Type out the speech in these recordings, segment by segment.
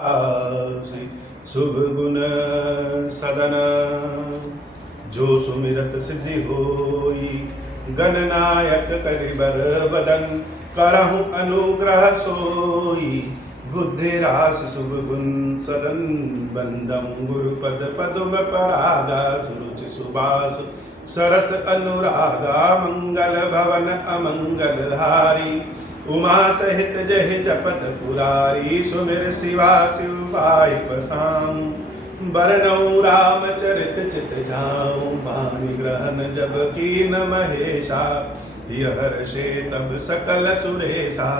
शुभ गुण सदन जो सुमिरत सिद्धि होई, गणनायक करिबर बदन करहु अनुग्रह सोई। बुद्धि रास शुभ गुण सदन बंदम गुरुपद पदुम परागा, सुरुचि सुबास सरस अनुरागा, मंगल भवन अमंगल हारी। उमा सहित जहि जपत पुरारी, सुमिर शिवा शिव पाई पसाऊं। बरनऊं रामचरित चित जाऊं, बानी ग्रहण जब कीन महेशा। यह हर्षे तब सकल सुरेशा,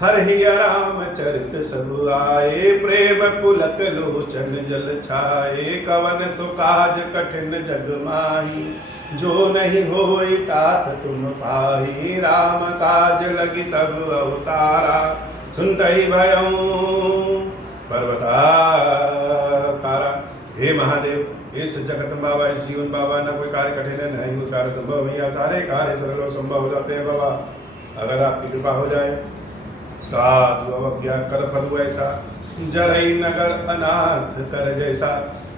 हरहि रामचरित सब आए। प्रेम पुलक लोचन जल छाए, कवन सुकाज कठिन जग माही। जो नहीं होई तात तुम पाही, राम काज लगी तब अवतारा। सुनतहि भयऊं पर्वताकारा। हे महादेव, इस जगत बाबा, इस जीवन बाबा, न कोई कार्य कठिन है, नहीं कोई कार्य संभव नहीं है। सारे कार्य सरल और संभव हो जाते हैं बाबा, अगर आपकी कृपा हो जाए। साधु अवज्ञा कर फल ऐसा, जरई नगर अनाथ कर जैसा।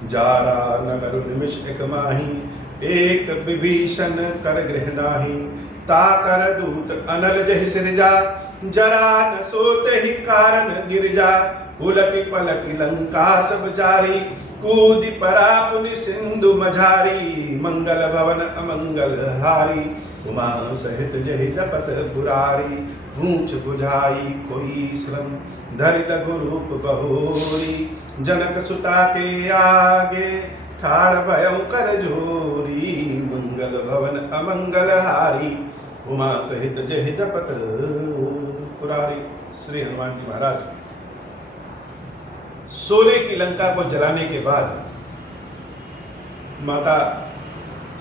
जारा नगर निमिष एक माही, एक विभीषण कर गृह नाही। ताकर दूत अनल जहि सिरजा, जरा न सोते ही कारण गिरजा। उलटी पलटी लंका सब जारी, कूदि परा पुनि सिंधु मझारी। मंगल भवन अमंगल हारी, उमा सहित जहि जपत पुरारी। पूछ बुझाई कोई श्रम, धरि लघु रूप बहोरी। जनक सुता के आगे, ठाड़ भयं कर जोरी। मंगल भवन अमंगल हारी, उमा सहित जहि जपत पुरारी। श्री हनुमान जी महाराज सोने की लंका को जलाने के बाद माता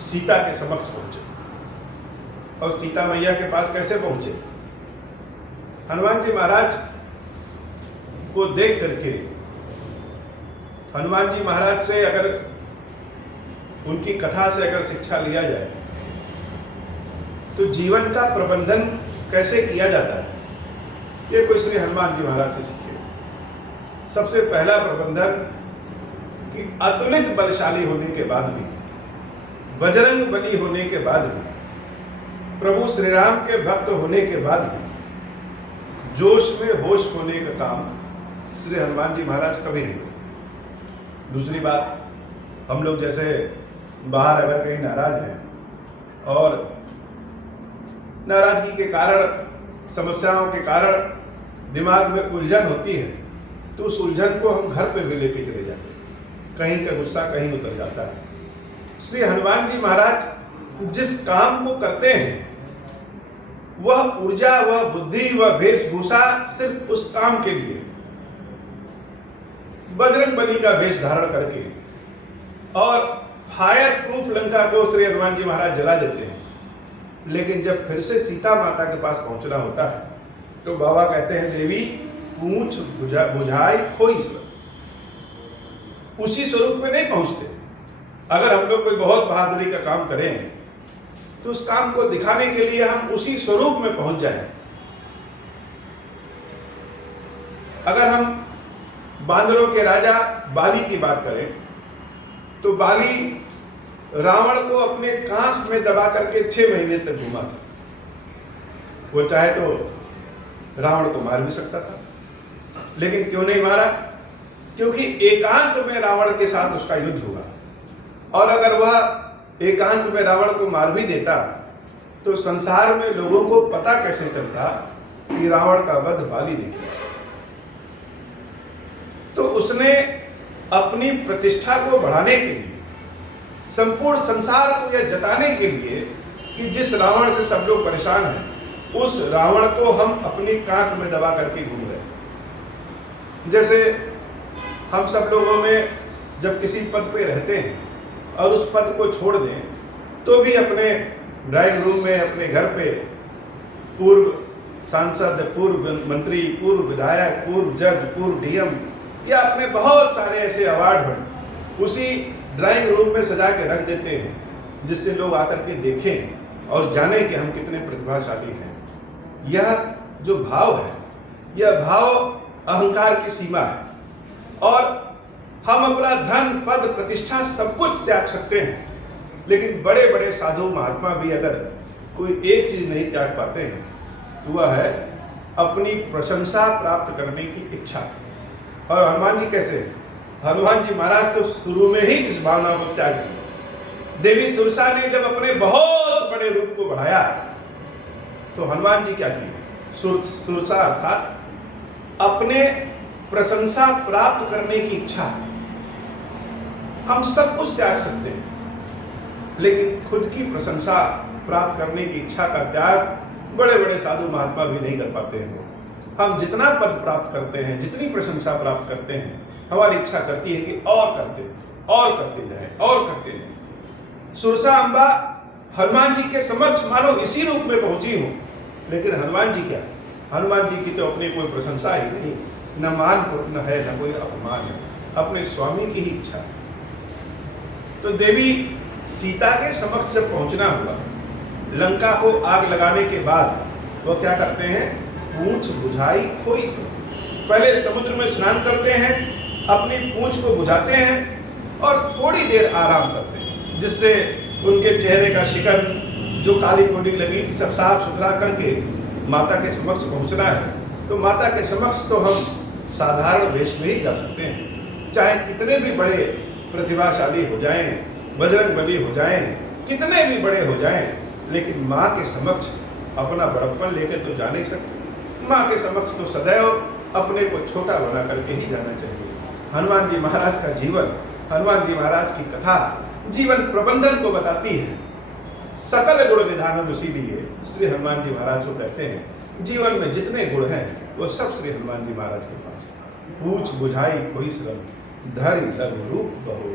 सीता के समक्ष पहुंचे। और सीता मैया के पास कैसे पहुंचे? हनुमान जी महाराज को देख करके हनुमान जी महाराज से अगर उनकी कथा से अगर शिक्षा लिया जाए तो जीवन का प्रबंधन कैसे किया जाता है, ये कोई श्री हनुमान जी महाराज से सीखे। सबसे पहला प्रबंधन कि अतुलित बलशाली होने के बाद भी, बजरंग बली होने के बाद भी, प्रभु श्री राम के भक्त होने के बाद भी जोश में होश होने का काम श्री हनुमान जी महाराज कभी नहीं। दूसरी बात, हम लोग जैसे बाहर अगर कहीं नाराज हैं और नाराजगी के कारण, समस्याओं के कारण दिमाग में उलझन होती है, तो उस उलझन को हम घर पे भी लेके चले जाते हैं। कहीं का गुस्सा कहीं उतर जाता है। श्री हनुमान जी महाराज जिस काम को करते हैं, वह ऊर्जा, वह बुद्धि, वह वेशभूषा सिर्फ उस काम के लिए, बजरंग बली का वेश धारण करके और फायर प्रूफ लंका को श्री हनुमान जी महाराज जला देते हैं। लेकिन जब फिर से सीता माता के पास पहुंचना होता है तो बाबा कहते हैं, देवी पूछ बुझाई खोई स्वरूप। उसी स्वरूप में नहीं पहुंचते। अगर हम लोग कोई बहुत बहादुरी का काम करें तो उस काम को दिखाने के लिए हम उसी स्वरूप में पहुंच जाएं। अगर हम बांदरों के राजा बाली की बात करें तो बाली रावण को अपने कांख में दबा करके 6 महीने तक घुमा था। वो चाहे तो रावण को मार भी सकता था, लेकिन क्यों नहीं मारा? क्योंकि एकांत में रावण के साथ उसका युद्ध हुआ। और अगर वह एकांत में रावण को मार भी देता तो संसार में लोगों को पता कैसे चलता कि रावण का वध बाली ने किया। तो उसने अपनी प्रतिष्ठा को बढ़ाने के लिए, संपूर्ण संसार को यह जताने के लिए कि जिस रावण से सब लोग परेशान हैं, उस रावण को हम अपनी कांख में दबा करके घूम रहे हैं। जैसे हम सब लोगों में जब किसी पद पे रहते हैं और उस पद को छोड़ दें तो भी अपने ड्राइंग रूम में, अपने घर पे पूर्व सांसद, पूर्व मंत्री, पूर्व विधायक, पूर्व जज, पूर्व डीएम या अपने बहुत सारे ऐसे अवार्ड हैं, उसी ड्राइंग रूम में सजा के रख देते हैं, जिससे लोग आकर के देखें और जाने कि हम कितने प्रतिभाशाली हैं। यह जो भाव है, यह भाव अहंकार की सीमा है। और हम अपना धन पद प्रतिष्ठा सब कुछ त्याग सकते हैं, लेकिन बड़े बड़े साधु महात्मा भी अगर कोई एक चीज नहीं त्याग पाते हैं तो वह है अपनी प्रशंसा प्राप्त करने की इच्छा। और हनुमान जी कैसे? हनुमान जी महाराज तो शुरू में ही इस भावना को त्याग दिया। देवी सुरसा ने जब अपने बहुत बड़े रूप को बढ़ाया तो हनुमान जी क्या किए? सुरसा अर्थात अपने प्रशंसा प्राप्त करने की इच्छा। हम सब कुछ त्याग सकते हैं, लेकिन खुद की प्रशंसा प्राप्त करने की इच्छा का त्याग बड़े बड़े साधु महात्मा भी नहीं कर पाते हैं। हम जितना पद प्राप्त करते हैं, जितनी प्रशंसा प्राप्त करते हैं, हमारी इच्छा करती है कि और करते जाएं और करते जाएं। सुरसा अम्बा हनुमान जी के समक्ष मानो इसी रूप में पहुंची हूं, लेकिन हनुमान जी क्या? हनुमान जी की तो अपनी कोई प्रशंसा ही नहीं, न मान को न है न कोई अपमान है, अपने स्वामी की ही इच्छा है। तो देवी सीता के समक्ष जब पहुंचना हुआ, लंका को आग लगाने के बाद वो क्या करते हैं? पूंछ बुझाई खोई से पहले समुद्र में स्नान करते हैं, अपनी पूंछ को बुझाते हैं और थोड़ी देर आराम करते हैं, जिससे उनके चेहरे का शिकन जो काली कोडी लगी थी सब साफ सुथरा करके माता के समक्ष पहुंचना है। तो माता के समक्ष तो हम साधारण वेश में ही जा सकते हैं, चाहे कितने भी बड़े प्रतिभाशाली हो जाएं, बजरंगबली हो जाएं, कितने भी बड़े हो जाएं, लेकिन माँ के समक्ष अपना बड़प्पन लेके तो जा नहीं सकते। माँ के समक्ष तो सदैव अपने को छोटा बना करके ही जाना चाहिए। हनुमान जी महाराज का जीवन, हनुमान जी महाराज की कथा जीवन प्रबंधन को बताती है। सकल गुण निधानम, इसीलिए श्री हनुमान जी महाराज को कहते हैं जीवन में जितने गुण हैं वो सब श्री हनुमान जी महाराज के पास है। पूछ बुझाई खोई श्रम, धरि लघु रूप बहु।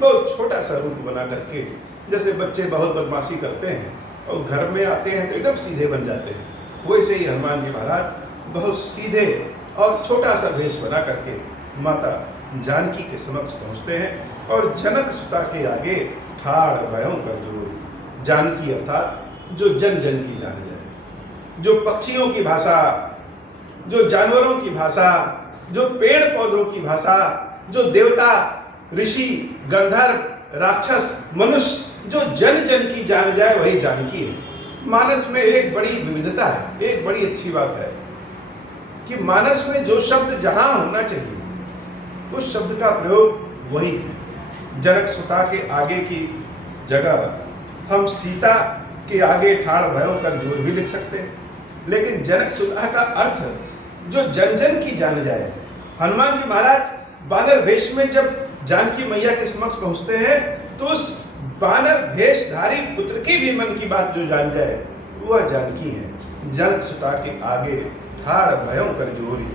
बहुत छोटा सा रूप बना करके, जैसे बच्चे बहुत बदमाशी करते हैं और घर में आते हैं तो एकदम सीधे बन जाते हैं, वैसे ही हनुमान जी महाराज बहुत सीधे और छोटा सा भेष बना करके माता जानकी के समक्ष पहुंचते हैं और जनक सुता के आगे ठाड़ भयों कर जोर। जानकी अर्थात जो जन जन की जान जाए, जो पक्षियों की भाषा, जो जानवरों की भाषा, जो पेड़ पौधों की भाषा, जो देवता ऋषि गंधर्व राक्षस मनुष्य जो जन जन की जान जाए वही जानकी है। मानस में एक बड़ी विविधता है, एक बड़ी अच्छी बात है कि मानस में जो शब्द जहां होना चाहिए उस शब्द का प्रयोग वही है। जनक सुता के आगे की जगह हम सीता के आगे ठाड़ भयों कर जोर भी लिख सकते हैं, लेकिन जनक सुता का अर्थ जो जन जन की जान जाए। हनुमान जी महाराज बानर भेष में जब जानकी मैया के समक्ष पहुंचते हैं तो उस बानर भेषधारी पुत्र की भी मन की बात जो जान जाए वह जानकी है। जनक सुता के आगे ठाड़ भयों कर जोरी,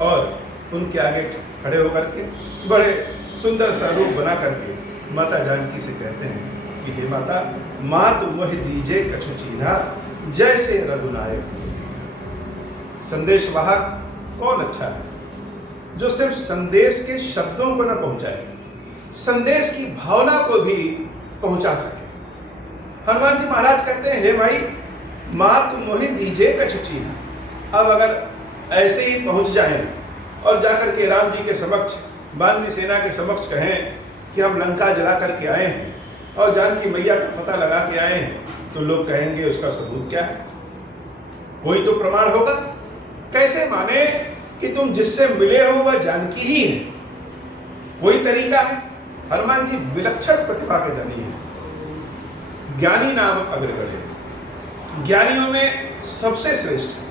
और उनके आगे खड़े होकर के बड़े सुंदर सा रूप बना करके माता जानकी से कहते हैं कि हे माता, माँ तुम मोहि दीजे कछु चीन्हा, जैसे रघुनायक। संदेश वाहक कौन अच्छा है? जो सिर्फ संदेश के शब्दों को न पहुंचाए, संदेश की भावना को भी पहुंचा सके। हनुमान जी महाराज कहते हैं हे माई, माँ तुम मोहि दीजे कछु चीन्हा। अब अगर ऐसे ही पहुंच जाएं और जाकर के राम जी के समक्ष, वानरी सेना के समक्ष कहें कि हम लंका जला करके आए हैं और जानकी मैया का पता लगा के आए हैं, तो लोग कहेंगे उसका सबूत क्या है? कोई तो प्रमाण होगा। कैसे माने कि तुम जिससे मिले हो वह जानकी ही है? कोई तरीका है? हनुमान जी विलक्षण प्रतिभा के धनी है। ज्ञानी नाम अग्रगण्य, ज्ञानियों में सबसे श्रेष्ठ है।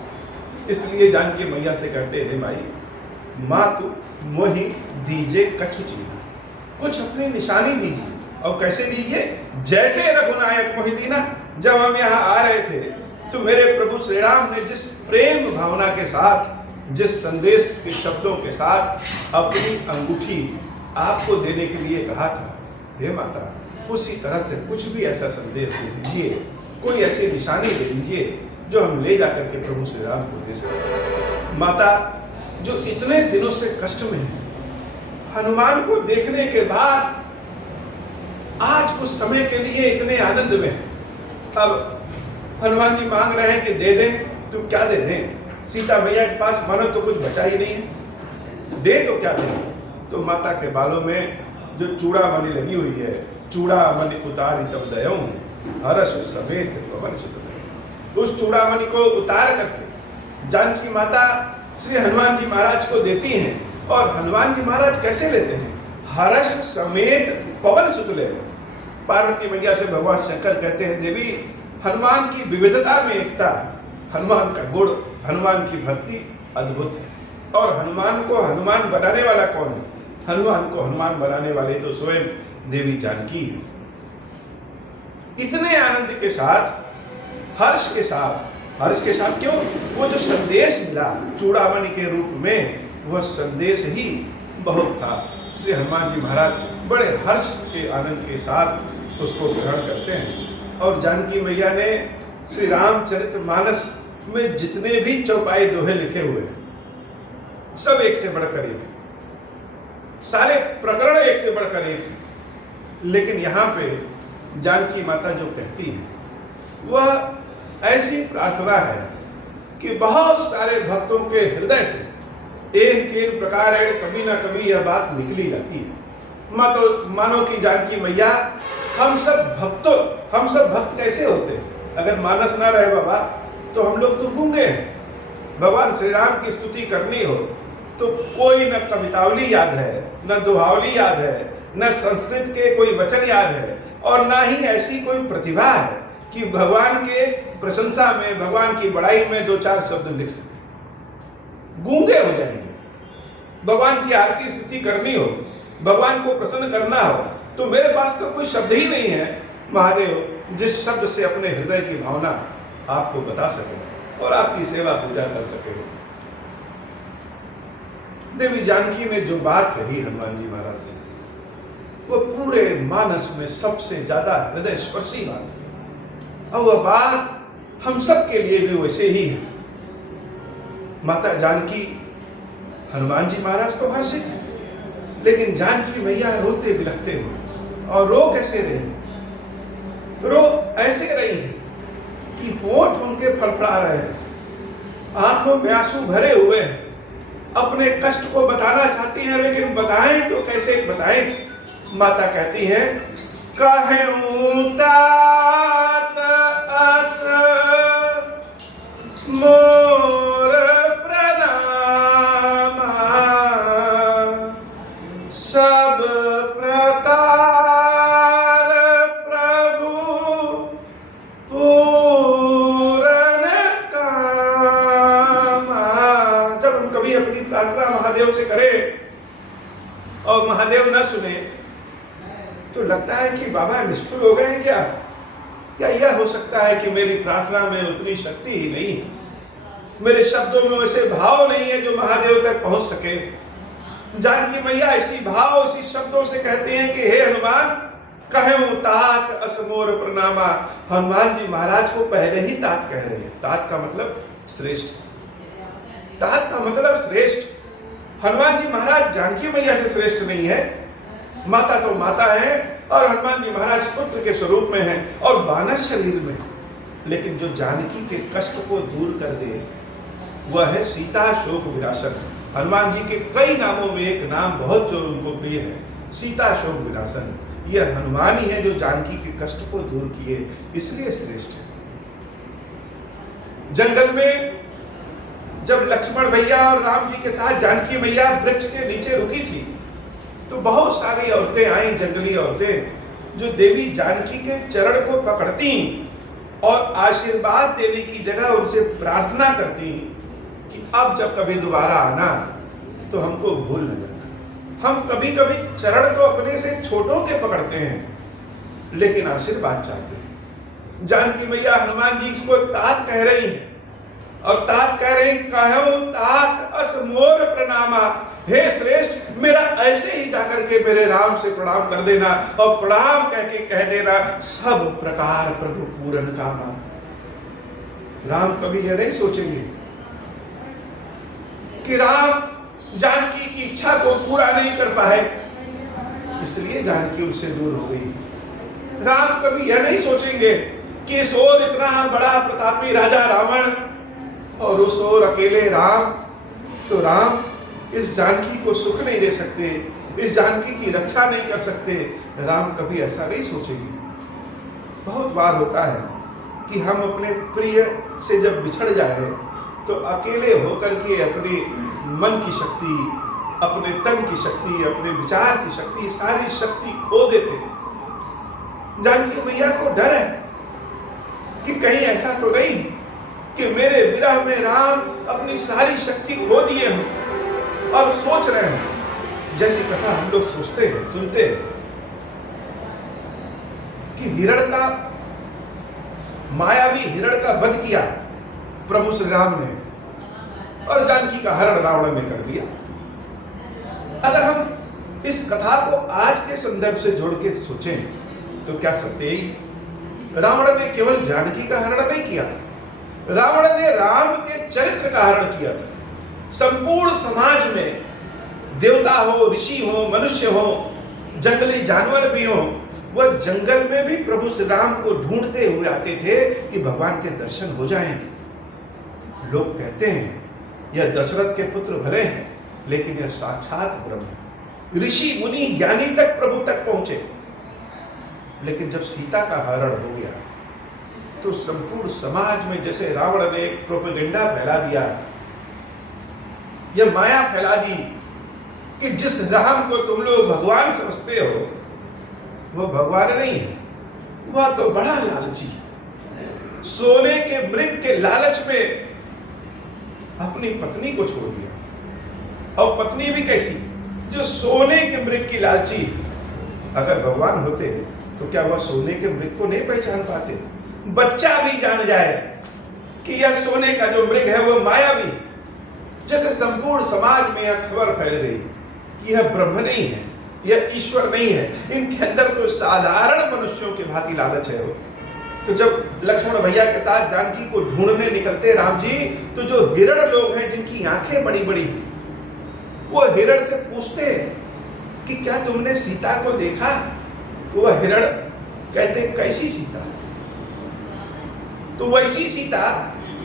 इसलिए जानकी मैया से कहते हैं माई, मातु मोहि दीजे कछु चीन्हा, कुछ अपनी निशानी दीजिए। और कैसे दीजिए? जैसे रघुनायक मोहि दीना। जब हम यहाँ आ रहे थे तो मेरे प्रभु श्री राम ने जिस प्रेम भावना के साथ, जिस संदेश के शब्दों के साथ अपनी अंगूठी आपको देने के लिए कहा था, हे माता, उसी तरह से कुछ भी ऐसा संदेश दे दीजिए, कोई ऐसी निशानी दे दीजिए जो हम ले जाकर के प्रभु श्री राम को दे सकें। माता जो इतने दिनों से कष्ट में है, हनुमान को देखने के बाद आज कुछ समय के लिए इतने आनंद में है। अब हनुमान जी मांग रहे हैं कि दे दें, तो क्या दे दें? सीता मैया के पास मानो तो कुछ बचा ही नहीं है, दे तो क्या दें? तो माता के बालों में जो चूड़ामणि लगी हुई है, चूड़ामणि उतारी तब दयऊं हर्ष समेत पवन सुत दयऊं, उस चूड़ामणि को उतार करके जानकी माता श्री हनुमान जी महाराज को देती हैं। और हनुमान जी महाराज कैसे लेते हैं? हर्ष समेत पवन सुत ले। पार्वती मैया से भगवान शंकर कहते हैं, देवी हनुमान की विविधता में एकता, हनुमान का गुण, हनुमान की भक्ति अद्भुत है। और हनुमान को हनुमान बनाने वाला कौन है? हनुमान को हनुमान बनाने वाले तो स्वयं देवी जानकी है। इतने आनंद के साथ, हर्ष के साथ क्यों? वो जो संदेश मिला चूड़ामणि के रूप में, वह संदेश ही बहुत था। श्री हनुमान जी महाराज बड़े हर्ष के आनंद के साथ उसको ग्रहण करते हैं। और जानकी मैया ने श्री रामचरितमानस में जितने भी चौपाई दोहे लिखे हुए हैं, सब एक से बढ़कर एक, सारे प्रकरण एक से बढ़कर एक। लेकिन यहाँ पे जानकी माता जो कहती है, वह ऐसी प्रार्थना है कि बहुत सारे भक्तों के हृदय से एक प्रकार है, कभी ना कभी यह बात निकली जाती है। मानो कि जानकी मैया, हम सब भक्त कैसे होते हैं? अगर मानस ना रहे बाबा तो हम लोग तो गूंगे हैं। भगवान श्री राम की स्तुति करनी हो तो कोई न कवितावली याद है, न दोहावली याद है, न संस्कृत के कोई वचन याद है, और ना ही ऐसी कोई प्रतिभा है कि भगवान के प्रशंसा में, भगवान की बड़ाई में दो चार शब्द लिख सके। गूंगे हो जाएंगे। भगवान की आरती स्तुति करनी हो, भगवान को प्रसन्न करना हो, तो मेरे पास तो कोई शब्द ही नहीं है महादेव जिस शब्द से अपने हृदय की भावना आपको बता सके और आपकी सेवा पूजा कर सके। देवी जानकी ने जो बात कही हनुमान जी महाराज से, वो पूरे मानस में सबसे ज्यादा हृदय स्पर्शी बात है। और वह बात हम सब के लिए भी वैसे ही है। माता जानकी, हनुमान जी महाराज तो हर्षित है, लेकिन जानकी मैया रोते बिलखते हुए, और रो कैसे रही? रो ऐसे रही है कि होंठ उनके फड़फड़ा रहे हैं, आंखों में आंसू भरे हुए हैं, अपने कष्ट को बताना चाहती हैं, लेकिन बताएं तो कैसे बताएं? माता कहती है, कहूं तात अस मोर प्रणाम, सब प्रकार प्रभु पूरन काम। जब हम कभी अपनी प्रार्थना महादेव से करें और महादेव न सुने तो लगता है कि बाबा निष्ठुर हो गए हैं क्या? या यह हो सकता है कि मेरी प्रार्थना में उतनी शक्ति ही नहीं है, मेरे शब्दों में वैसे भाव नहीं है जो महादेव तक पहुंच सके। जानकी मैया इसी भाव, इसी शब्दों से कहते हैं कि हे हनुमान, कहूं तात अस मोर प्रणामा। हनुमान जी महाराज को पहले ही तात कह रहे हैं। तात का मतलब श्रेष्ठ, तात का मतलब श्रेष्ठ। हनुमान जी महाराज जानकी मैया से श्रेष्ठ नहीं है। माता तो माता है और हनुमान जी महाराज पुत्र के स्वरूप में हैं और वानर शरीर में। लेकिन जो जानकी के कष्ट को दूर कर दे वह है सीता शोक विनाशन। हनुमान जी के कई नामों में एक नाम बहुत जो उनको प्रिय है, सीता शोक विनाशन। यह हनुमान ही है जो जानकी के कष्ट को दूर किए, इसलिए श्रेष्ठ है। जंगल में जब लक्ष्मण भैया और राम जी के साथ जानकी मैया वृक्ष के नीचे रुकी थी तो बहुत सारी औरतें आई, जंगली औरतें, जो देवी जानकी के चरण को पकड़ती और आशीर्वाद देने की जगह उनसे प्रार्थना करती कि अब जब कभी दोबारा आना तो हमको भूल न जाना। हम कभी कभी चरण तो अपने से छोटों के पकड़ते हैं लेकिन आशीर्वाद चाहते हैं। जानकी मैया हनुमान जी इसको तात कह रही है और तात कह रही, कहूं तात अस मोर प्रणामा। हे श्रेष्ठ, मेरा ऐसे ही जाकर के मेरे राम से प्रणाम कर देना और प्रणाम कह के कह देना, सब प्रकार प्रभु पूरन कामा। राम कभी यह नहीं सोचेंगे कि राम जानकी की इच्छा को पूरा नहीं कर पाए इसलिए जानकी उनसे दूर हो गई। राम कभी यह नहीं सोचेंगे कि इस ओर इतना बड़ा प्रतापी राजा रावण और उस ओर अकेले राम, तो राम इस जानकी को सुख नहीं दे सकते, इस जानकी की रक्षा नहीं कर सकते। राम कभी ऐसा नहीं सोचेंगे। बहुत बार होता है कि हम अपने प्रिय से जब बिछड़ जाए तो अकेले होकर के अपने मन की शक्ति, अपने तन की शक्ति, अपने विचार की शक्ति, सारी शक्ति खो देते। जानकी मैया को डर है कि कहीं ऐसा तो नहीं कि मेरे विरह में राम अपनी सारी शक्ति खो दिए हों और सोच रहे हैं, जैसी कथा हम लोग सोचते हैं, सुनते हैं कि मायावी हिरण का वध किया प्रभु श्री राम ने और जानकी का हरण रावण ने कर दिया। अगर हम इस कथा को आज के संदर्भ से जोड़ के सोचें तो क्या सत्य ही रावण ने केवल जानकी का हरण नहीं किया था, रावण ने राम के चरित्र का हरण किया था। संपूर्ण समाज में देवता हो, ऋषि हो, मनुष्य हो, जंगली जानवर भी हो, वह जंगल में भी प्रभु श्री राम को ढूंढते हुए आते थे कि भगवान के दर्शन हो जाएं। लोग कहते हैं यह दशरथ के पुत्र भले हैं, लेकिन यह साक्षात ब्रह्म है। ऋषि मुनि ज्ञानी तक प्रभु तक पहुंचे, लेकिन जब सीता का हरण हो गया तो संपूर्ण समाज में जैसे रावण ने एक प्रोपेगेंडा फैला दिया, यह माया फैला दी कि जिस राम को तुम लोग भगवान समझते हो वह भगवान नहीं है, वह तो बड़ा लालची है। सोने के मृग के लालच में अपनी पत्नी को छोड़ दिया, और पत्नी भी कैसी, जो सोने के मृग की लालची। अगर भगवान होते तो क्या वह सोने के मृग को नहीं पहचान पाते? बच्चा भी जान जाए कि यह सोने का जो मृग है वह मायावी। जैसे संपूर्ण समाज में यह खबर फैल गई कि यह ब्रह्म नहीं है, यह ईश्वर नहीं है, इनके अंदर तो साधारण मनुष्यों के भांति लालच है। तो जब लक्ष्मण भैया के साथ जानकी को ढूंढने निकलते राम जी, तो जो हिरण लोग हैं जिनकी आंखें बड़ी बड़ी, वो हिरण से पूछते कि क्या तुमने सीता को देखा? वह हिरण कहते कैसी सीता? तो वैसी सीता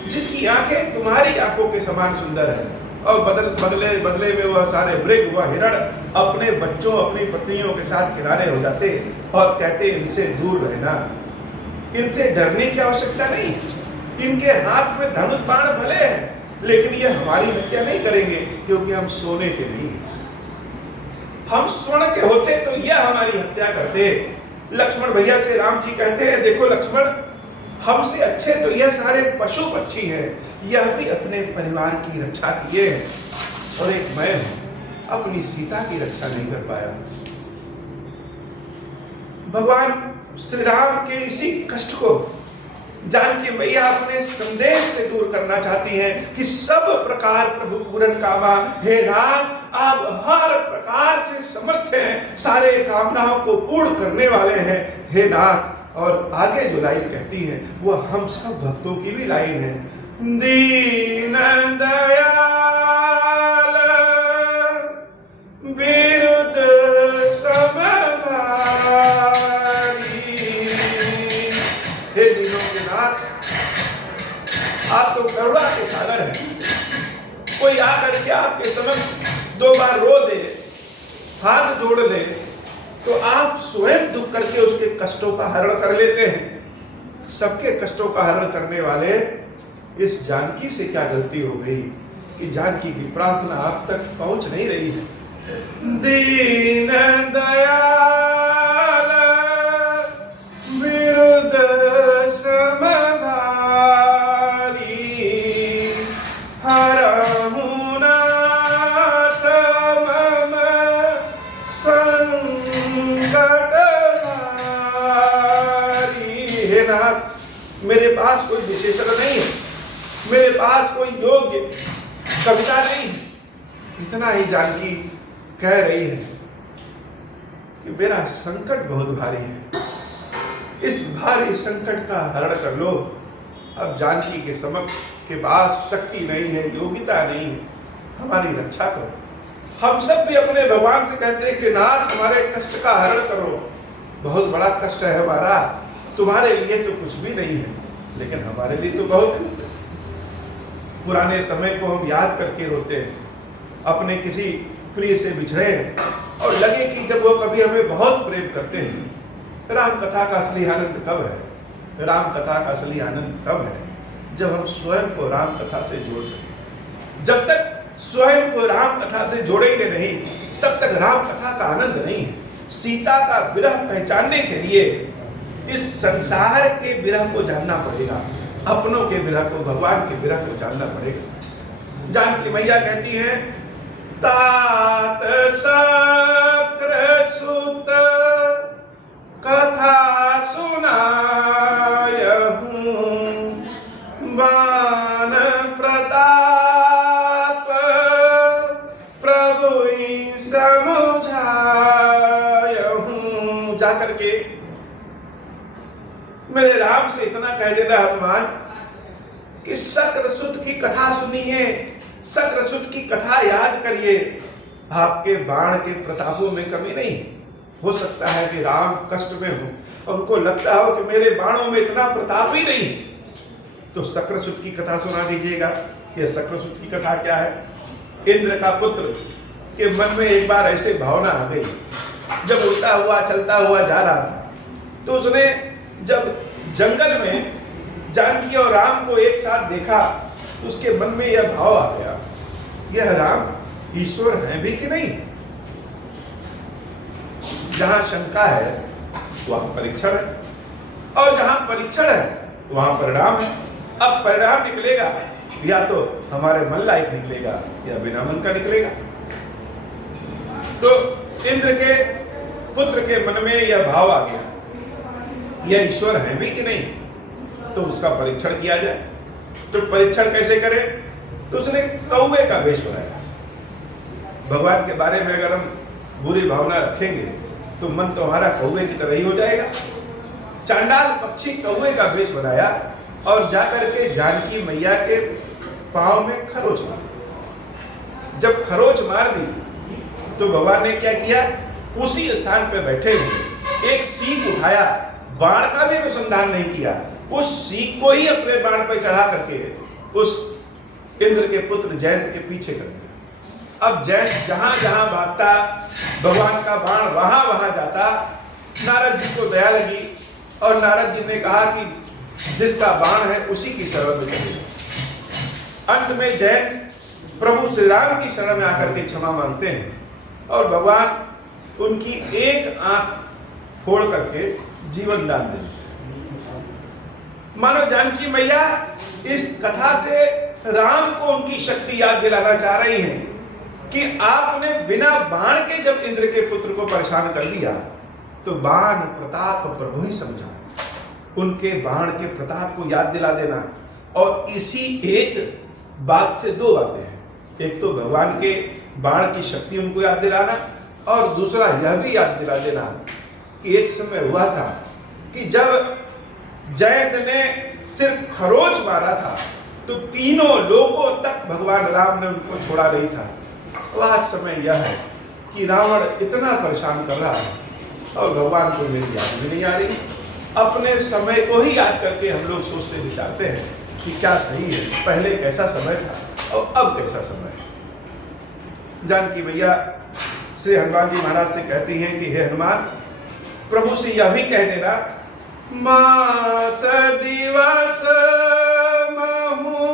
जिसकी आंखें तुम्हारी आंखों के समान सुंदर है। और बदले में वह सारे मृग, वह हिरण अपने बच्चों, अपनी पत्नियों के साथ किनारे हो जाते और कहते इनसे दूर रहना, इनसे डरने की आवश्यकता नहीं, इनके हाथ में धनुष बाण भले हैं लेकिन ये हमारी हत्या नहीं करेंगे क्योंकि हम सोने के नहीं, हम स्वर्ण के होते तो यह हमारी हत्या करते। लक्ष्मण भैया से राम जी कहते हैं देखो लक्ष्मण, हमसे अच्छे तो यह सारे पशु पक्षी हैं, यह भी अपने परिवार की रक्षा किए हैं और एक मैं अपनी सीता की रक्षा नहीं कर पाया। भगवान श्री राम के इसी कष्ट को जानकी मैया अपने संदेश से दूर करना चाहती हैं कि सब प्रकार प्रभु पूरन कामा, हे नाथ आप हर प्रकार से समर्थ हैं, सारे कामनाओं को पूर्ण करने वाले हैं हे नाथ। और आगे जो लाइन कहती है वो हम सब भक्तों की भी लाइन है, दीन दयाल विरुद्ध समभारी। हे दीनों के नाथ, आप तो करुणा के सागर हैं। कोई आकर के आपके समक्ष दो बार रो दे, हाथ जोड़ ले, तो आप स्वयं दुख करके उसके कष्टों का हरण कर लेते हैं। सबके कष्टों का हरण करने वाले इस जानकी से क्या गलती हो गई कि जानकी की प्रार्थना आप तक पहुंच नहीं रही है। दीन दयाल विरुद्ध समभारी, हरहु नाथ मम संकट हारी। हे नाथ, मेरे पास कोई विशेषण नहीं है, मेरे पास कोई योग्य कविता नहीं, इतना ही जानकी कह रही है कि मेरा संकट बहुत भारी है, इस भारी संकट का हरण कर लो। अब जानकी के समक्ष के पास शक्ति नहीं है, योग्यता नहीं है, हमारी रक्षा करो। हम सब भी अपने भगवान से कहते हैं कि नाथ हमारे कष्ट का हरण करो, बहुत बड़ा कष्ट है हमारा, तुम्हारे लिए तो कुछ भी नहीं है लेकिन हमारे लिए तो बहुत है। पुराने समय को हम याद करके रोते हैं अपने किसी प्रिय से बिछड़े और लगे कि जब वो कभी हमें बहुत प्रेम करते हैं। राम कथा का असली आनंद कब है? राम कथा का असली आनंद तब है जब हम स्वयं को राम कथा से जोड़ सकें। जब तक स्वयं को राम कथा से जोड़ेंगे नहीं, तब तक राम कथा का आनंद नहीं है। सीता का विरह पहचानने के लिए इस संसार के विरह को जानना पड़ेगा, अपनों के विरह को, भगवान के विरह को जानना पड़ेगा। जानकी मैया कहती हैं, तात शक्र सुत कथा सुनायहूं, बाण प्रताप प्रभु समझायहूं। जाकर के मेरे राम से इतना कह देना हनुमान कि शक्रसुत की कथा सुनिए, शक्रसुत की कथा याद करिए। आपके बाण के प्रतापों में कमी नहीं। हो सकता है कि राम कष्ट में हो और उनको लगता हो कि मेरे बाणों में इतना प्रताप ही नहीं, तो शक्रसुत की कथा सुना दीजिएगा। यह शक्रसुत की कथा क्या है? इंद्र का पुत्र के मन में एक बार ऐसे भावना आ गई, जब उड़ता हुआ चलता हुआ जा रहा था, तो उसने जब जंगल में जानकी और राम को एक साथ देखा तो उसके मन में यह भाव आ गया, यह राम ईश्वर हैं भी कि नहीं। जहां शंका है वहां परीक्षण है, और जहां परीक्षण है वहां परिणाम है। अब परिणाम निकलेगा या तो हमारे मन लायक निकलेगा या बिना मन का निकलेगा। तो इंद्र के पुत्र के मन में यह भाव आ गया, यह ईश्वर है भी कि नहीं, तो उसका परीक्षण किया जाए। तो परीक्षण कैसे करें? तो उसने कौवे का वेश बनाया। भगवान के बारे में अगर हम बुरी भावना रखेंगे तो मन तो हमारा कौवे की तरह ही हो जाएगा। चांडाल पक्षी कौवे का वेश बनाया और जाकर के जानकी मैया के पांव में खरोच मार दी। जब खरोच मार दी तो भगवान ने क्या किया, उसी स्थान पर बैठे हुए एक सीख उठाया, बाण का भी अनुसंधान नहीं किया, उस सीख को ही अपने बाण पर चढ़ा करके उस इंद्र के पुत्र जयंत के पीछे कर दिया। अब जयंत जहां जहां भागता, भगवान का बाण वहां वहां जाता। नारद जी को दया लगी और नारद जी ने कहा कि जिसका बाण है उसी की शरण में चलिए। अंत में जयंत प्रभु श्री राम की शरण में आकर के क्षमा मांगते हैं और भगवान उनकी एक आंख फोड़ करके जीवन दान देते हैं। मानो जानकी मैया इस कथा से राम को उनकी शक्ति याद दिलाना चाह रही हैं कि आपने बिना बाण के जब इंद्र के पुत्र को परेशान कर दिया तो बाण प्रताप प्रभु ही समझा। उनके बाण के प्रताप को याद दिला देना, और इसी एक बात से दो बातें हैं। एक तो भगवान के बाण की शक्ति उनको याद दिलाना, और दूसरा यह भी याद दिला देना कि एक समय हुआ था कि जब जयंत ने सिर्फ खरोच मारा था तो तीनों लोगों तक भगवान राम ने उनको छोड़ा नहीं था। वह समय यह है कि रावण इतना परेशान कर रहा है और भगवान को मेरी याद भी नहीं आ रही। अपने समय को ही याद करके हम लोग सोचते विचारते हैं कि क्या सही है, पहले कैसा समय था और अब कैसा समय है। जानकी मैया श्री हनुमान जी महाराज से कहती हैं कि हे हनुमान, प्रभु से यह भी कह देना, मास दिवस महु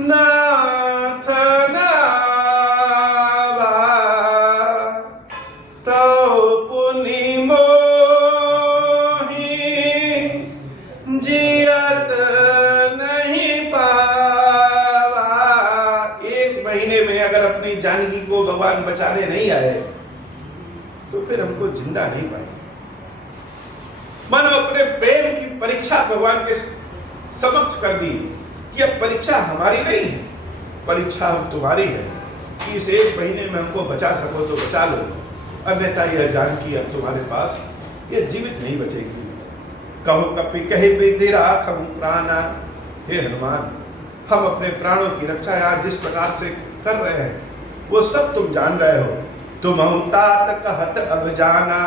नाथ नावा, तो पुनि मोहि जियत नहीं पावा। एक महीने में अगर अपनी जानकी को भगवान बचाने नहीं आए तो फिर हमको जिंदा नहीं पाएंगे। मानो अपने प्रेम की परीक्षा भगवान के समक्ष कर दी कि अब परीक्षा हमारी नहीं है, परीक्षा अब तुम्हारी है कि इस एक महीने में हमको बचा सको तो बचा लो, अन्यथा यह जानकी अब तुम्हारे पास ये जीवित नहीं बचेगी। कहो कपि कहि विधि राखहु प्राणा। हे हनुमान, हम अपने प्राणों की रक्षा यहाँ जिस प्रकार से कर रहे हैं वो सब तुम जान रहे हो। तुम तात कहत अब जाना,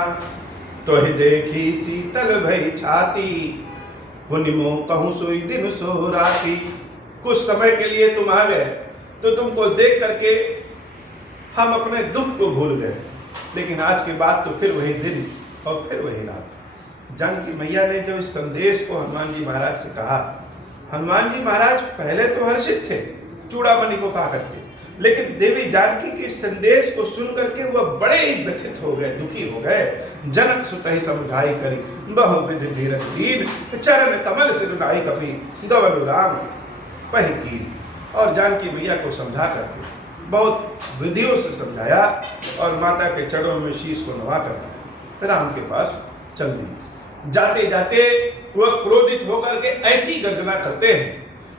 तो ही देखी शीतल भई छाती, पुनि मोह कहूँ सोई दिन सो राती। कुछ समय के लिए तुम आ गए तो तुमको देख करके हम अपने दुख को भूल गए, लेकिन आज के बाद तो फिर वही दिन और फिर वही रात। जानकी मैया ने जब इस संदेश को हनुमान जी महाराज से कहा, हनुमान जी महाराज पहले तो हर्षित थे चूड़ामणि को पा करके, लेकिन देवी जानकी के संदेश को सुन करके वह बड़े ही व्यथित हो गए, दुखी हो गए। जनक सुतहि समुझाई करी बहु विधि धीरज दीन, चरण कमल सिर नाई कपि गवनु राम पहि कीन। और जानकी मैया को समझा करके बहुत विधियों से समझाया और माता के चरणों में शीश को नवा करके राम के पास चल दी। जाते जाते वह क्रोधित होकर के ऐसी गर्जना करते हैं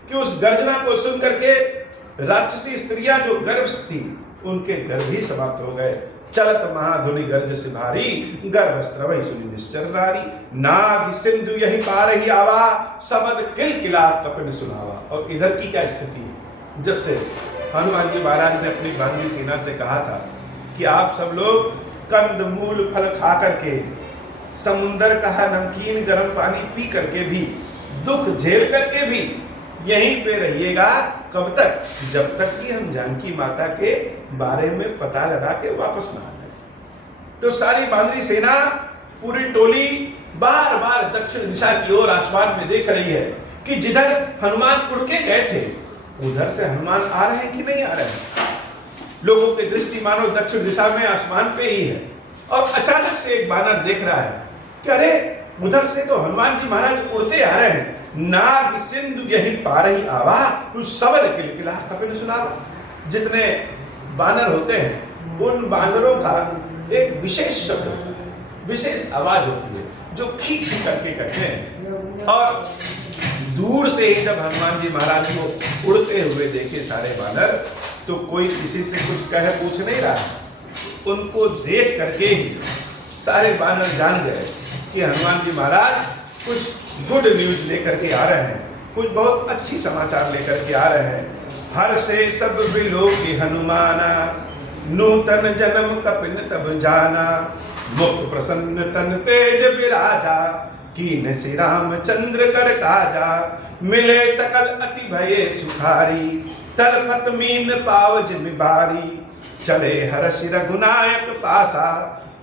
कि उस गर्जना को सुन करके राक्षसी स्त्रियां जो गर्भस्थ थी उनके गर्भ ही समाप्त हो गए। चलत महाधुनि गर्ज से भारी, गर्भस्त्रवै सुनि निश्चर नारी। नाग सिंधु यही पार ही आवा, सबद किलकिला कपिन सुनावा। और इधर की क्या स्थिति है, जब से हनुमान जी महाराज ने अपनी बानरी सेना से कहा था कि आप सब लोग कंद मूल फल खा करके, समुंदर का नमकीन गर्म पानी पी करके भी, दुख झेल करके भी यहीं पे रहिएगा। कब तक? जब तक कि हम जानकी माता के बारे में पता लगा के वापस ना आ जाए। तो सारी बानरी सेना, पूरी टोली बार बार दक्षिण दिशा की ओर आसमान में देख रही है कि जिधर हनुमान उड़ के गए थे उधर से हनुमान आ रहे हैं कि नहीं आ रहे हैं। लोगों की दृष्टि मानो दक्षिण दिशा में आसमान पे ही है, और अचानक से एक बानर देख रहा है कि अरे उधर से तो हनुमान जी महाराज उड़ते आ रहे हैं। नाग सिंधु यही पार ही आवा, उस सबल किलकिला कपिन सुनावा। जितने बानर होते हैं उन बानरों का एक विशेष शब्द होता है, विशेष आवाज होती है जो खी खी करके कहते हैं। और दूर से ही जब हनुमान जी महाराज को उड़ते हुए देखे सारे बानर, तो कोई किसी से कुछ कह पूछ नहीं रहा। उनको देख करके ही सारे बानर जान गए कि हनुमान जी महाराज कुछ गुड न्यूज लेकर के आ रहे हैं, कुछ बहुत अच्छी समाचार लेकर के आ रहे हैं। हर से सब बिलोकी हनुमाना, नूतन जन्म कपिन तब जाना। मुख प्रसन्न तन तेज विराजा, कीन श्री रामचंद्र कर काजा। मिले सकल अति भये सुखारी, तलपत मीन पाव जिमि बारी। चले हर्षि रघुनायक पासा,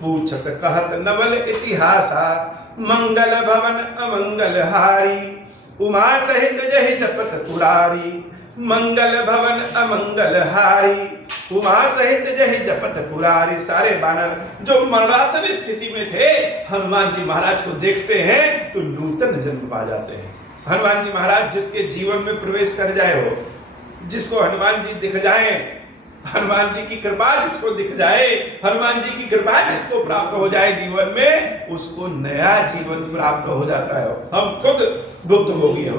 पूछत कहत नवल इतिहासा। मंगल भवन अमंगल हारी, उमा सहित जहि जपत पुरारी। मंगल भवन अमंगल हारी, उमा सहित जहि जपत पुरारी। सारे बानर जो मरणासन स्थिति में थे, हनुमान जी महाराज को देखते हैं तो नूतन जन्म पा जाते हैं। हनुमान जी महाराज जिसके जीवन में प्रवेश कर जाए हो, जिसको हनुमान जी दिख जाए, हनुमान जी की कृपा जिसको दिख जाए, हनुमान जी की कृपा जिसको प्राप्त हो जाए जीवन में, उसको नया जीवन प्राप्त हो जाता है। हम खुद भुक्त भोगी हो।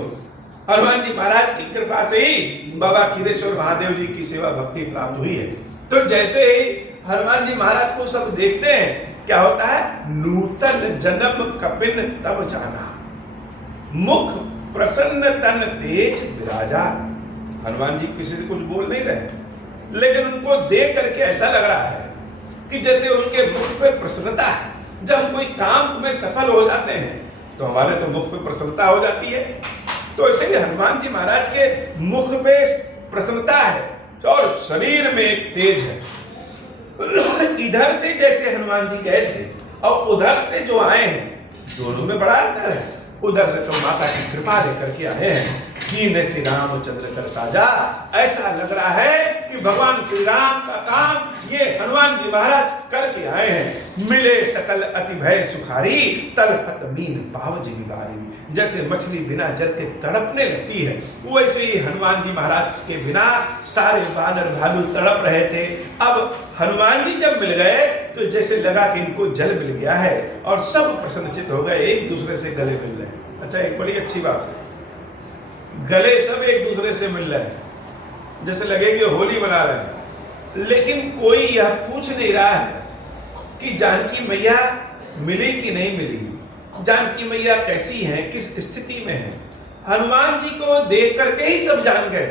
हनुमान जी महाराज की कृपा से ही बाबा खीरेश्वर महादेव जी की सेवा भक्ति प्राप्त हुई है। तो जैसे ही हनुमान जी महाराज को सब देखते हैं, क्या होता है? नूतन जन्म कपिन तब जाना, मुख प्रसन्न तन तेज विराजा। हनुमान जी किसी से कुछ बोल नहीं रहे, लेकिन उनको देख करके ऐसा लग रहा है कि जैसे उनके मुख पे प्रसन्नता है। जब हम कोई काम में सफल हो जाते हैं तो हमारे तो मुख पे प्रसन्नता हो जाती है। तो ऐसे ही हनुमान जी महाराज के मुख पे प्रसन्नता है और शरीर में एक तेज है। इधर से जैसे हनुमान जी गए थे और उधर से जो आए हैं, दोनों में बड़ा अंतर है। उधर से तो माता की कृपा लेकर के आए हैं, कीन श्री रामचंद्र कर ताजा। ऐसा लग रहा है कि भगवान श्री राम का काम ये हनुमान जी महाराज करके आए हैं। मिले सकल अति भय सुखारी, तलपत मीन पाव जिमि बारी। जैसे मछली बिना जल के तड़पने लगती है, वैसे ही हनुमान जी महाराज के बिना सारे बानर भालू तड़प रहे थे। अब हनुमान जी जब मिल गए तो जैसे लगा कि इनको जल मिल गया है और सब प्रसन्नचित हो गए, एक दूसरे से गले मिल रहे हैं। अच्छा, एक बड़ी अच्छी बात है, गले सब एक दूसरे से मिल रहे हैं, जैसे लगे कि होली मना रहे हैं। लेकिन कोई यह पूछ नहीं रहा है कि जानकी मैया मिली कि नहीं मिली, जानकी मैया कैसी हैं, किस स्थिति में है। हनुमान जी को देख करके ही सब जान गए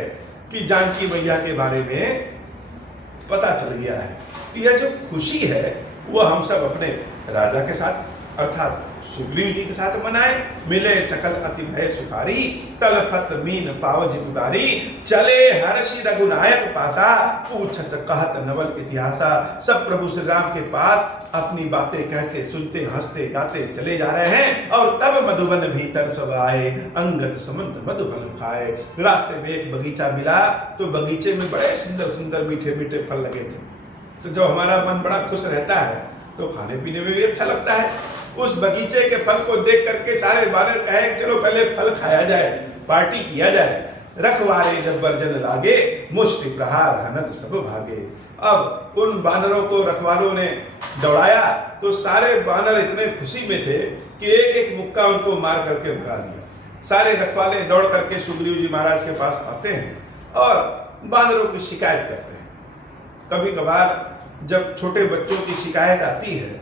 कि जानकी मैया के बारे में पता चल गया है। यह जो खुशी है वो हम सब अपने राजा के साथ अर्थात सुग्रीव जी के साथ मनाए। मिले सकल अति भय सुखारी, तलफत मीन पावज पुरारी, चले हर्षि रघुनायक पासा, पूछत कहत नवल इतिहासा। सब प्रभु श्री राम के पास अपनी बातें कहते सुनते हंसते गाते चले जा रहे हैं। और तब मधुबन भीतर सब आए, अंगद समंत मधुबन खाए। रास्ते में एक बगीचा मिला, तो बगीचे में बड़े सुंदर सुंदर मीठे मीठे फल लगे थे। तो जो हमारा मन बड़ा खुश रहता है तो खाने पीने में भी अच्छा लगता है। उस बगीचे के फल को देख करके सारे बानर कहे चलो पहले फल खाया जाए, पार्टी किया जाए। रखवारे जब बर्जन लागे, मुष्टि प्रहार हनत सब भागे। अब उन बानरों को रखवारों ने दौड़ाया तो सारे बानर इतने खुशी में थे कि एक एक मुक्का उनको मार करके भगा दिया। सारे रखवाले दौड़ करके सुग्रीव जी महाराज के पास आते हैं और बानरों की शिकायत करते हैं। कभी कभार जब छोटे बच्चों की शिकायत आती है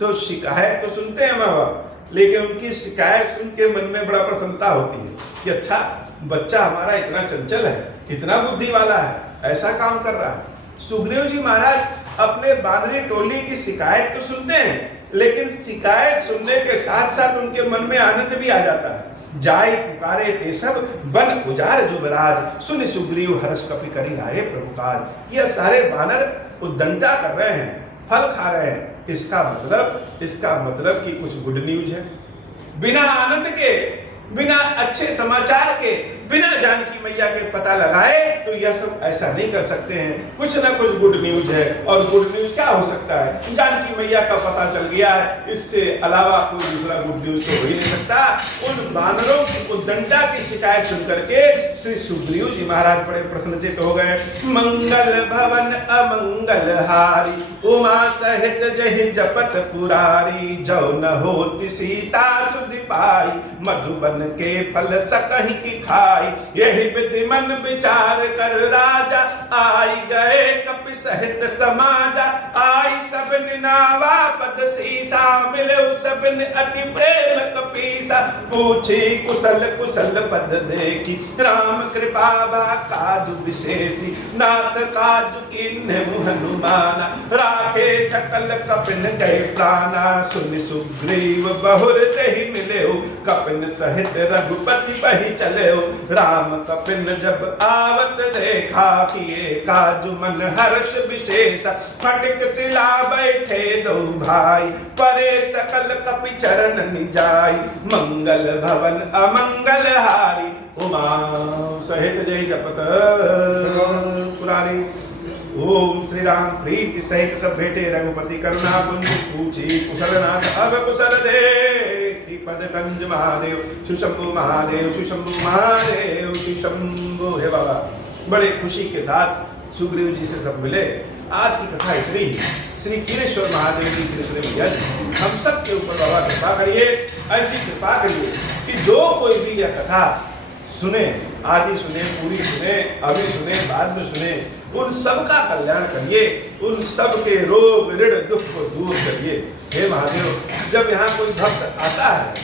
तो शिकायत तो सुनते हैं माँ बाप, लेकिन उनकी शिकायत सुन के मन में बड़ा प्रसन्नता होती है कि अच्छा बच्चा हमारा इतना चंचल है, इतना बुद्धि वाला है, ऐसा काम कर रहा है। सुग्रीव जी महाराज अपने बानरी टोली की शिकायत तो सुनते हैं, लेकिन शिकायत सुनने के साथ साथ उनके मन में आनंद भी आ जाता है। जाय पुकारे ते सब बन उजार जुबराज, सुन सुग्रीव हर्ष कपि करी आए प्रभु काज। यह सारे बानर उद्दंडा कर रहे हैं, फल खा रहे हैं। इसका मतलब कि कुछ गुड न्यूज है। बिना आनंद के, बिना अच्छे समाचार के, बिना जानकी मैया के पता लगाए तो यह सब ऐसा नहीं कर सकते हैं। कुछ ना कुछ गुड न्यूज है। और गुड न्यूज क्या हो सकता है? जानकी मैया का पता चल गया है, इससे अलावा कोई दूसरा गुड न्यूज तो हो ही नहीं सकता। उन बानरों की उद्दंडा की शिकायत सुन करके श्री सुग्रीव जी महाराज बड़े प्रसन्नचित्त हो गए। मंगल भवन अमंगल हारी, उमा सहित जहि जपत पुरारी, जो न होती सीता सुधि पाई, मधुबन के फल सकहि की खाई। यही विधि मन विचार कर राजा, आई गए कपि सहित समाजा। आई सब नावा पद सीसा, मिले सब अति प्रेम कपीसा। पूछी कुशल कुशल पद देखी, राम कृपा बा काजु विशेषी। नाथ काजु कीन्ह हनुमाना, राखे सकल कपिन गए प्राणा। सुनि सुग्रीव बहुर दहि मिले, कपिन सहित रघुपति बहि चले। राम कपिन जब आवत देखा, किए काजु मन हर्ष विशेष। फटिक शिला बैठे दो भाई, परे सकल कपि चरण निजाई। मंगल भवन अमंगल हारी, उमा सहित जय जपत पुरारी। ओम श्री राम प्रीति सहित सब भेटे, रघुपति करुणा पुंज पूछी। कुशल नाथ अब कुशल दे, पद कंज महादेव सुशंभु महादेव सुशंभु महादेव सुशंभु। हे बाबा, बड़े खुशी के साथ सुग्रीव जी से सब मिले। आज की कथा इतनी ही। श्री कीरेश्वर महादेव जी, कीरेश्वर भैया जी, हम सब के ऊपर बाबा कृपा करिए। ऐसी कृपा करिए कि जो कोई भी यह कथा सुने, आदि सुने, पूरी सुने, अभी सुने, बाद में सुने, उन सब का कल्याण करिए। उन सब के रोग ऋण दुख को दूर करिए। हे महादेव, जब यहाँ कोई भक्त आता है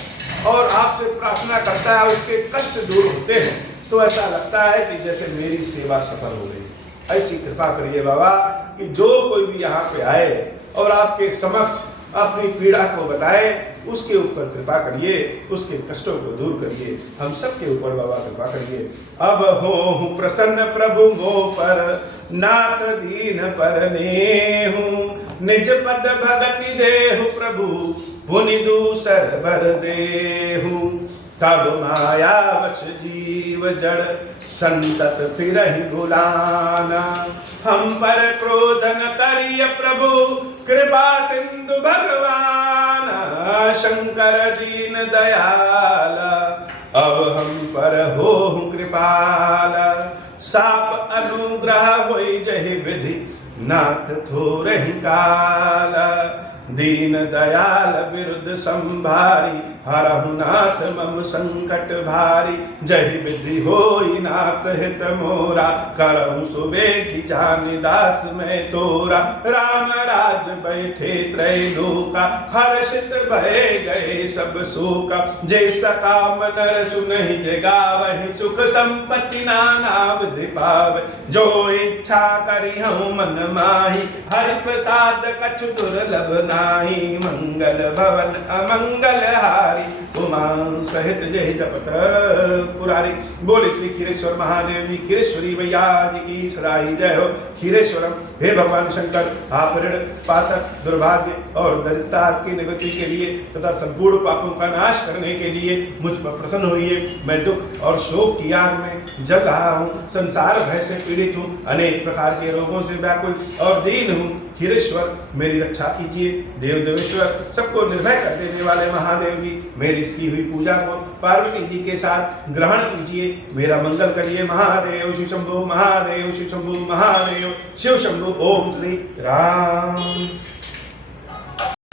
और आपसे प्रार्थना करता है, उसके कष्ट दूर होते हैं, तो ऐसा लगता है कि जैसे मेरी सेवा सफल हो गई। ऐसी कृपा करिए बाबा कि जो कोई भी यहाँ पे आए और आपके समक्ष अपनी पीड़ा को बताए, उसके ऊपर कृपा करिए, उसके कष्टों को दूर करिए। हम सब के ऊपर बाबा कृपा करिए। अब हो प्रसन्न प्रभु मोह पर, नाथ दीन पर नेहु। निज पद भगति देहु प्रभु, पुनि दूसर बर देहु। तब माया वश जीव जड़, संतत फिरहि भुलाना। हम पर क्रोध न करिय प्रभु, कृपा सिंधु भगवान। शंकर दीन दयाल, अब हम पर हो कृपाल। साप अनुग्रह होई जहि विधि, नाथ थोरहि काल। दीन दयाल विरुद्ध संभारी, हरहु नाथ मम संकट भारी। जहि विधि होई नाथ हित मोरा, करहु सुबेखि जानि दास मैं तोरा। राम राज बैठे त्रैलोका, हर्षित भये गए सब शोका। जे सकाम नर सुनहि जे गावहि, सुख संपत्ति नाना विधि पावै। जो इच्छा करिहु मन माहि, हरि प्रसाद कछु दुर्लभ ना। नाहि मंगल भवन अमंगल हारी, उमा सहित जय जपत पुरारी। बोले श्री खीरेश्वर महादेव जी, खीरेश्वरी मैया जी की सदाई जय हो। खीरेश्वरम, हे भगवान शंकर, आप ऋण पातक दुर्भाग्य और दरिद्रता की निवृत्ति के लिए तथा संपूर्ण पापों का नाश करने के लिए मुझ पर प्रसन्न होइए। मैं दुख और शोक की आग में जल रहा हूँ, संसार भय से पीड़ित हूँ, अनेक प्रकार के रोगों से व्याकुल और दीन हूँ। खीरेश्वर, मेरी रक्षा कीजिए। देव देवेश्वर, सबको निर्भय कर देने वाले महादेव जी, मेरी इसकी हुई पूजा को पार्वती जी के साथ ग्रहण कीजिए। मेरा मंगल करिए महादेव। शिव शंभु महादेव, शिव शंभु महादेव, शिव शंभु। ओम श्री राम।